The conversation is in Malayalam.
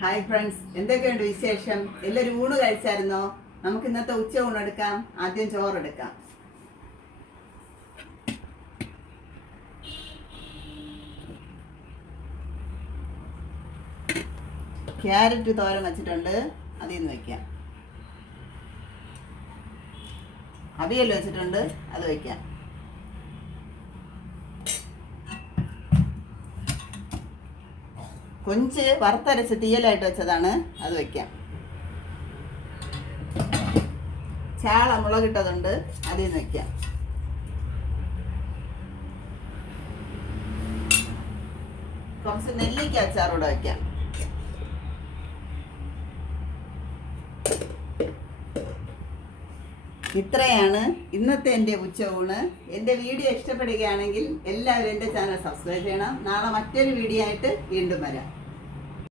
ഹായ് ഫ്രണ്ട്സ്, എന്തൊക്കെയുണ്ട് വിശേഷം? എല്ലാവരും ഊണ് കഴിച്ചായിരുന്നോ? നമുക്ക് ഇന്നത്തെ ഉച്ച ഊണെടുക്കാം. ആദ്യം ചോറെടുക്കാം. ക്യാരറ്റ് തോരൻ വെച്ചിട്ടുണ്ട്, അതിൽ നിന്ന് വയ്ക്കാം. അവിയൽ വെച്ചിട്ടുണ്ട്, അത് വയ്ക്കാം. കൊഞ്ച് വറുത്തരച്ച് തീയലായിട്ട് വെച്ചതാണ്, അത് വയ്ക്കാം. ചാള മുളകിട്ടതുണ്ട്, അതിൽ നിന്ന് വയ്ക്കാം. കുറച്ച് നെല്ലിക്ക അച്ചാറൂടെ വയ്ക്കാം. ഇത്രയാണ് ഇന്നത്തെ എൻ്റെ ഉച്ച ഊണ്. എൻ്റെ വീഡിയോ ഇഷ്ടപ്പെടുകയാണെങ്കിൽ എല്ലാവരും എൻ്റെ ചാനൽ സബ്സ്ക്രൈബ് ചെയ്യണം. നാളെ മറ്റൊരു വീഡിയോ ആയിട്ട് വീണ്ടും വരാം.